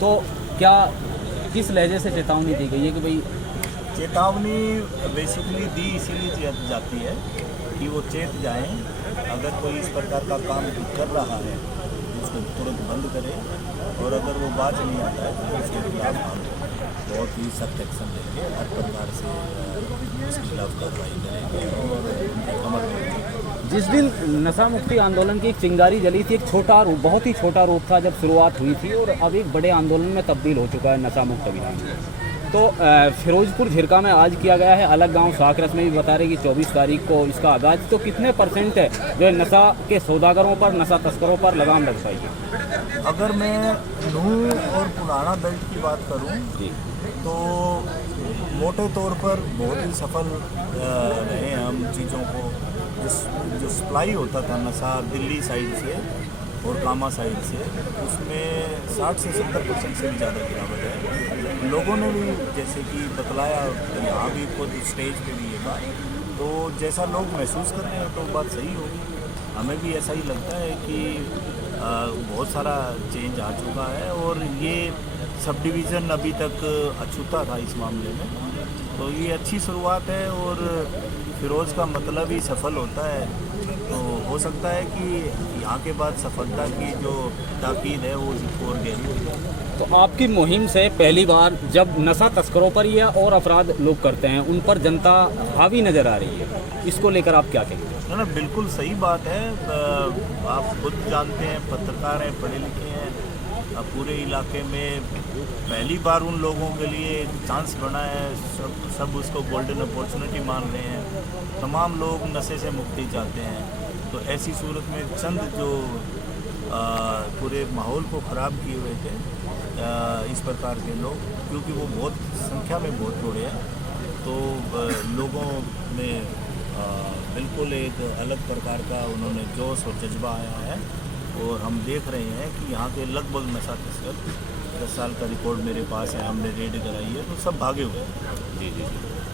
तो क्या किस लहजे से चेतावनी दी गई है कि भाई? चेतावनी बेसिकली दी इसीलिए जाती है कि वो चेत जाएं, अगर कोई इस प्रकार का काम कर रहा है तो उसको तुरंत बंद करे, और अगर वो बाज नहीं आता है तो उसके खिलाफ हम बहुत ही सख्त एक्शन लेंगे, हर प्रकार से उसके खिलाफ कार्रवाई करेंगे और उनकी कमर तोड़ेंगे। जिस दिन नशा मुक्ति आंदोलन की एक चिंगारी जली थी, एक छोटा रूप, बहुत ही छोटा रूप था जब शुरुआत हुई थी, और अब एक बड़े आंदोलन में तब्दील हो चुका है नशा मुक्त अभियान। तो फिरोजपुर झिरका में आज किया गया है, अलग गांव साकरस में भी बता रहे कि 24 तारीख को इसका आगाज। तो कितने % है जो है नशा के सौदागरों पर, नशा तस्करों पर लगाम लग पाएगी? अगर मैं नूह और पुराना बेल्ट की बात करूं जी, तो मोटे तौर पर बहुत ही सफल रहे हम चीज़ों को। जो सप्लाई होता था नशा दिल्ली साइड से और कामा साइड से, उसमें 60 से 70% से भी ज़्यादा गिरावट है। लोगों ने भी जैसे कि बतलाया, यहाँ भी खुद स्टेज पे भी ये बात, तो जैसा लोग महसूस कर रहे हैं तो बात सही होगी। हमें भी ऐसा ही लगता है कि बहुत सारा चेंज आ चुका है, और ये सब डिवीज़न अभी तक अछूता था इस मामले में, तो ये अच्छी शुरुआत है और फिरोज़ का मतलब ही सफल होता है। तो हो सकता है कि यहाँ के बाद सफलता की जो ताकीद है वो और गहरी होगी। तो आपकी मुहिम से पहली बार जब नशा तस्करों पर या और अपराध लोग करते हैं उन पर जनता हावी नज़र आ रही है, इसको लेकर आप क्या कहेंगे? ना बिल्कुल सही बात है। आप खुद जानते हैं, पत्रकार हैं, पढ़े लिखे हैं, पूरे इलाके में पहली बार उन लोगों के लिए एक चांस बना है, सब उसको गोल्डन अपॉर्चुनिटी मान रहे हैं। तमाम लोग नशे से मुक्ति चाहते हैं, तो ऐसी सूरत में चंद जो पूरे माहौल को ख़राब किए हुए थे इस प्रकार के लोग, क्योंकि वो बहुत संख्या में बहुत थोड़े हैं, तो लोगों में बिल्कुल एक अलग प्रकार का उन्होंने जोश और जज्बा आया है। और हम देख रहे हैं कि यहाँ के लगभग नशा तस्कर, 10 साल का रिकॉर्ड मेरे पास है, हमने रेड कराई है, तो सब भागे हुए हैं। जी जी।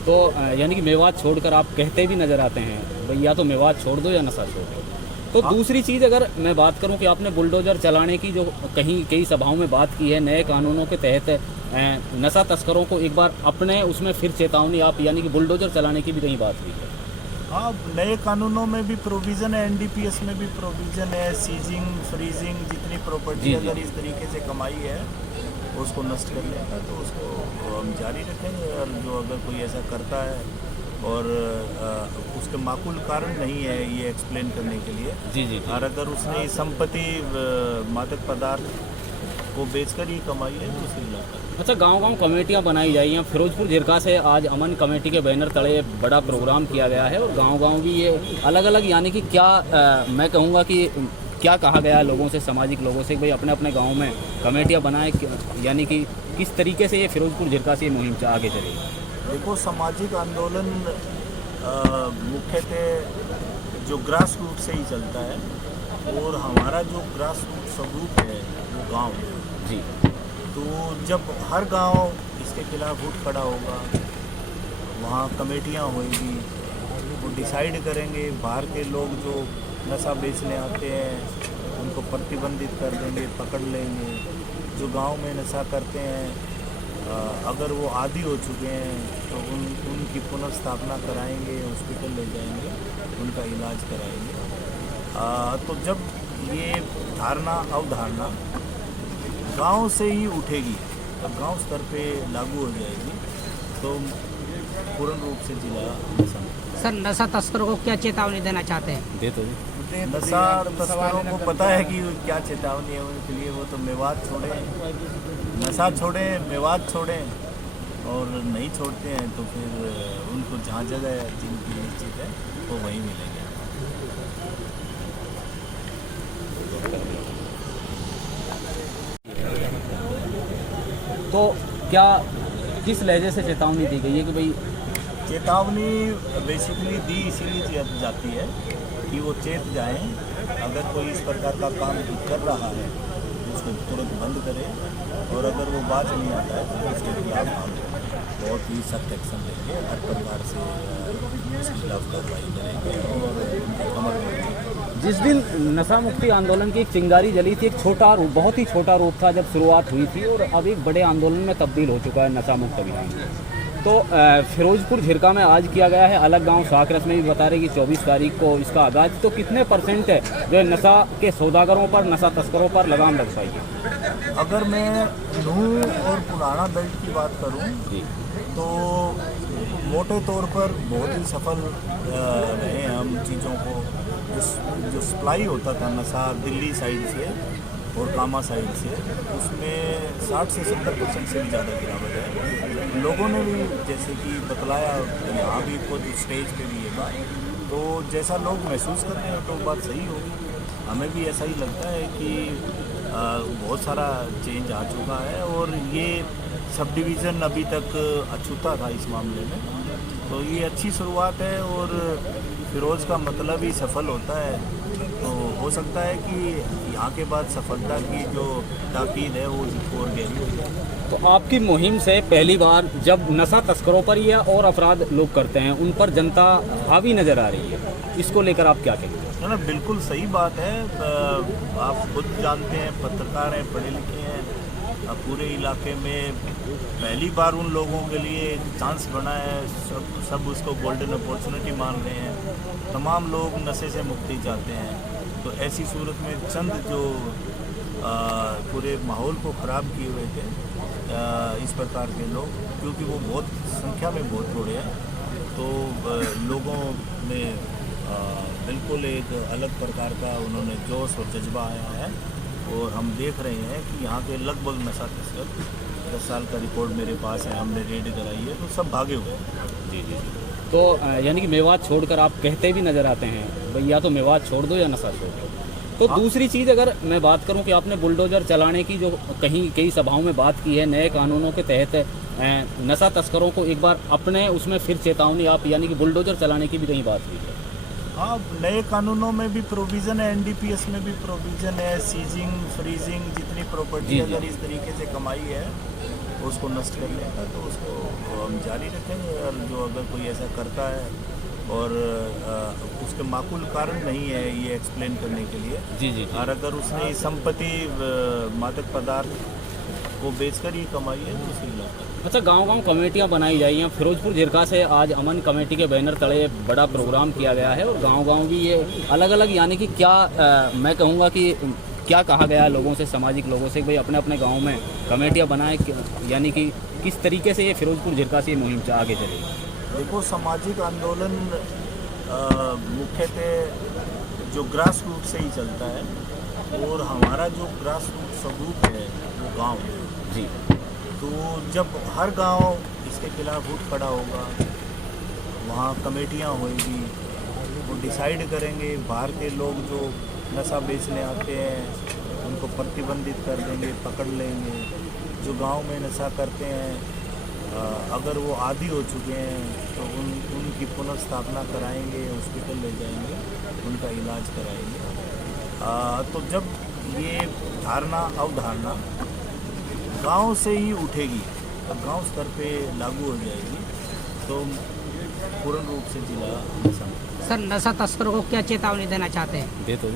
तो यानी कि मेवात छोड़कर आप कहते भी नज़र आते हैं भाई या तो मेवात छोड़ दो या नशा छोड़ दो। तो हाँ। दूसरी चीज़ अगर मैं बात करूं कि आपने बुलडोज़र चलाने की जो कई सभाओं में बात की है, नए कानूनों के तहत नशा तस्करों को एक बार अपने उसमें फिर चेतावनी, आप यानी कि बुलडोज़र चलाने की भी कहीं बात हुई है? हाँ, नए कानूनों में भी प्रोविज़न है, एनडीपीएस में भी प्रोविज़न है, सीजिंग, फ्रीजिंग, जितनी प्रॉपर्टी अगर इस तरीके से कमाई है उसको नष्ट कर लेगा तो उसको हम जारी रखेंगे। और जो अगर कोई ऐसा करता है और उसके माकूल कारण नहीं है ये एक्सप्लेन करने के लिए, जी जी। और अगर उसने संपत्ति मादक पदार्थ को बेचकर ही कमाई है तो उसे लाकर। अच्छा, गांव-गांव कमेटियां बनाई जाई हैं। फिरोजपुर झिरका से आज अमन कमेटी के बैनर तले बड़ा प्रोग्राम किया गया है, और गांव-गांव भी ये अलग-अलग, यानी कि क्या मैं कहूँगा कि क्या कहा गया है लोगों से, सामाजिक लोगों से, भाई अपने अपने गांव में कमेटियां बनाएं, यानी कि किस तरीके से ये फिरोजपुर झिरका से ये मुहिम आगे चलेगी? देखो, सामाजिक आंदोलन मुख्यतः जो ग्रास रूट से ही चलता है, और हमारा जो ग्रास रूट स्वरूप है वो गाँव है जी। तो जब हर गांव इसके खिलाफ उठ खड़ा होगा, वहाँ कमेटियाँ होंगी, वो डिसाइड करेंगे, बाहर के लोग जो नशा बेचने आते हैं उनको प्रतिबंधित कर देंगे, पकड़ लेंगे। जो गांव में नशा करते हैं अगर वो आदी हो चुके हैं तो उनकी पुनर्स्थापना कराएंगे, हॉस्पिटल ले जाएंगे, उनका इलाज कराएंगे। तो जब ये अवधारणा गांव से ही उठेगी, तब गांव स्तर पे लागू हो जाएगी, तो पूर्ण रूप से जिला नशा। सर, नशा तस्करों को क्या चेतावनी देना चाहते हैं? दे तो नशा तस्करों को पता है कि क्या चेतावनी है उनके लिए, वो तो मेवात छोड़ें, नशा छोड़ें, मेवात छोड़ें, और नहीं छोड़ते हैं तो फिर उनको जहाँ जगह जिनकी निश्चित है वो वहीं मिलेंगे। तो क्या किस लहजे से चेतावनी दी गई है कि भाई? चेतावनी बेसिकली दी इसीलिए जाती है कि वो चेत जाएं, अगर कोई इस प्रकार का काम कर रहा है उसको तुरंत बंद करे, और अगर वो बाज नहीं आता है तो उसके खिलाफ हम बहुत ही सख्त एक्शन लेंगे, हर प्रकार से उसके खिलाफ कार्रवाई करेंगे और उनकी कमर तोड़ेंगे। जिस दिन नशा मुक्ति आंदोलन की एक चिंगारी जली थी, एक छोटा रूप, बहुत ही छोटा रूप था जब शुरुआत हुई थी और अब एक बड़े आंदोलन में तब्दील हो चुका है नशा मुक्त अभियान। तो फिरोजपुर झिरका में आज किया गया है, अलग गांव साकरस में भी बता रहे कि 24 तारीख को इसका आगाज। तो कितने परसेंट है जो नशा के सौदागरों पर, नशा तस्करों पर लगाम लग पाई है? अगर मैं नूह और पुराना बेल्ट की बात करूं तो मोटे तौर पर बहुत ही सफल रहे हम चीज़ों को। जो सप्लाई होता था नशा दिल्ली साइड से और कामा साइड से, उसमें 60 से 70% से भी ज़्यादा गिरावट है। लोगों ने भी जैसे कि बतलाया यहाँ भी खुद स्टेज पे भी ये बात, तो जैसा लोग महसूस कर रहे हैं तो बात सही होगी। हमें भी ऐसा ही लगता है कि बहुत सारा चेंज आ चुका है और ये सब डिवीज़न अभी तक अछूता था इस मामले में, तो ये अच्छी शुरुआत है और फिरोज़ का मतलब ही सफल होता है। तो हो सकता है कि यहाँ के बाद सफलता की जो ताकीद है वो और गहरी होगी। तो आपकी मुहिम से पहली बार जब नशा तस्करों पर या और अपराध लोग करते हैं उन पर जनता हावी नज़र आ रही है, इसको लेकर आप क्या कहेंगे? ना बिल्कुल सही बात है। आप खुद जानते हैं, पत्रकार हैं, पढ़े लिखे हैं, पूरे इलाके में पहली बार उन लोगों के लिए एक चांस बना है। सब उसको गोल्डन अपॉर्चुनिटी मान रहे हैं। तमाम लोग नशे से मुक्ति चाहते हैं, तो ऐसी सूरत में चंद जो पूरे माहौल को ख़राब किए हुए थे इस प्रकार के लोग, क्योंकि वो बहुत संख्या में बहुत थोड़े हैं, तो लोगों में बिल्कुल एक अलग प्रकार का उन्होंने जोश और जज्बा आया है। और हम देख रहे हैं कि यहाँ के लगभग नशा तस्कर, 10 साल का रिकॉर्ड मेरे पास है, हमने रेड कराई है, तो सब भागे हुए हैं। जी जी। तो यानी कि मेवात छोड़कर आप कहते भी नज़र आते हैं भाई या तो मेवात छोड़ दो या नशा छोड़ दो। तो दूसरी चीज़ अगर मैं बात करूं कि आपने बुलडोज़र चलाने की जो कई सभाओं में बात की है, नए कानूनों के तहत नशा तस्करों को एक बार अपने उसमें फिर चेतावनी आप यानी कि बुलडोज़र चलाने की भी कहीं बात की है? हाँ, नए कानूनों में भी प्रोविज़न है, एनडीपीएस में भी प्रोविज़न है, सीजिंग, फ्रीजिंग, जितनी प्रॉपर्टी अगर इस तरीके से कमाई है उसको नष्ट करने का, तो उसको हम जारी रखेंगे। और जो अगर कोई ऐसा करता है और उसके माकूल कारण नहीं है ये एक्सप्लेन करने के लिए, जी। और अगर उसने संपत्ति मादक पदार्थ को बेचकर ही कमाई है तो उसकी खिलाफ। अच्छा, गांव-गांव कमेटियां बनाई जाई हैं। फिरोजपुर झिरका से आज अमन कमेटी के बैनर तले बड़ा प्रोग्राम किया गया है और गांव-गांव भी ये अलग-अलग यानी कि क्या मैं कहूँगा कि क्या कहा गया है लोगों से, सामाजिक लोगों से, भाई अपने अपने गांव में कमेटियां बनाएं, यानी कि किस तरीके से ये फिरोजपुर झिरका से ये मुहिम आगे चलेगी? देखो, सामाजिक आंदोलन मुख्यतः जो ग्रास रूट से ही चलता है और हमारा जो ग्रास रूट स्वरूप है वो गाँव है जी। तो जब हर गांव इसके खिलाफ उठ खड़ा होगा, वहाँ कमेटियाँ होंगी, वो डिसाइड करेंगे, बाहर के लोग जो नशा बेचने आते हैं उनको प्रतिबंधित कर देंगे, पकड़ लेंगे। जो गांव में नशा करते हैं अगर वो आदी हो चुके हैं तो उनकी पुनर्स्थापना कराएंगे, हॉस्पिटल ले जाएंगे, उनका इलाज कराएंगे। तो जब ये अवधारणा गांव से ही उठेगी, अब गांव स्तर पे लागू हो जाएगी, तो पूर्ण रूप से जिला नशा। सर, नशा तस्करों को क्या चेतावनी देना चाहते हैं? दे तो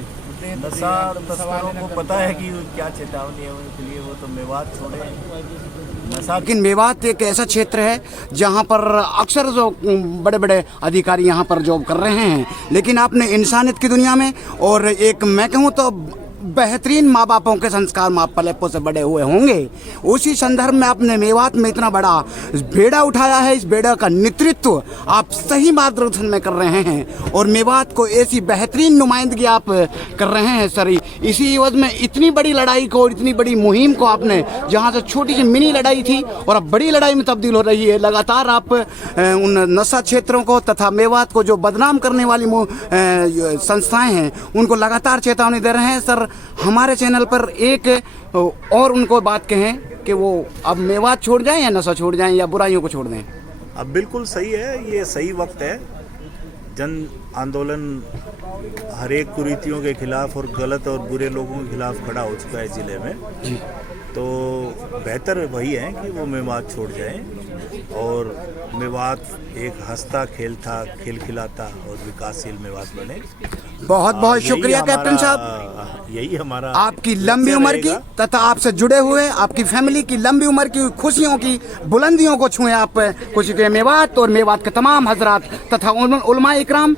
नशा तस्करों को पता है कि क्या चेतावनी है उनके लिए, वो तो मेवात छोड़े नशा। लेकिन मेवात एक ऐसा क्षेत्र है जहाँ पर अक्सर जो बड़े बड़े अधिकारी यहाँ पर जॉब कर रहे हैं, लेकिन आपने इंसानियत की दुनिया में और एक मैं कहूँ तो बेहतरीन माँ बापों के संस्कार माँ पलेपों से बड़े हुए होंगे, उसी संदर्भ में आपने मेवात में इतना बड़ा बेड़ा उठाया है। इस बेड़ा का नेतृत्व आप सही मार्गदर्शन में कर रहे हैं और मेवात को ऐसी बेहतरीन नुमाइंदगी आप कर रहे हैं सर। इसी एवज में इतनी बड़ी लड़ाई को और इतनी बड़ी मुहिम को आपने, जहाँ से छोटी सी मिनी लड़ाई थी और अब बड़ी लड़ाई में तब्दील हो रही है, लगातार आप उन नशा क्षेत्रों को तथा मेवात को जो बदनाम करने वाली संस्थाएं हैं उनको लगातार चेतावनी दे रहे हैं। सर, हमारे चैनल पर एक और उनको बात कहें कि वो अब मेवात छोड़ जाएं या नशा छोड़ जाएं या बुराइयों को छोड़ दें। अब बिल्कुल सही है, ये सही वक्त है। जन आंदोलन हर एक कुरीतियों के खिलाफ और गलत और बुरे लोगों के खिलाफ खड़ा हो चुका है ज़िले में। तो बेहतर वही है कि वो मेवात छोड़ जाएं और मेवात एक हंसता खेलता खिलखिलाता और विकासशील मेवात बने। बहुत बहुत यही शुक्रिया हमारा- कैप्टन साहब, यही हमारा आपकी लंबी लक्ष्य उम्र की रहेगा। तथा आपसे जुड़े हुए आपकी फैमिली की लंबी उम्र की खुशियों की बुलंदियों को छुएं आप खुशी के मेवात और मेवात के तमाम हजरात तथा उलमा इकराम।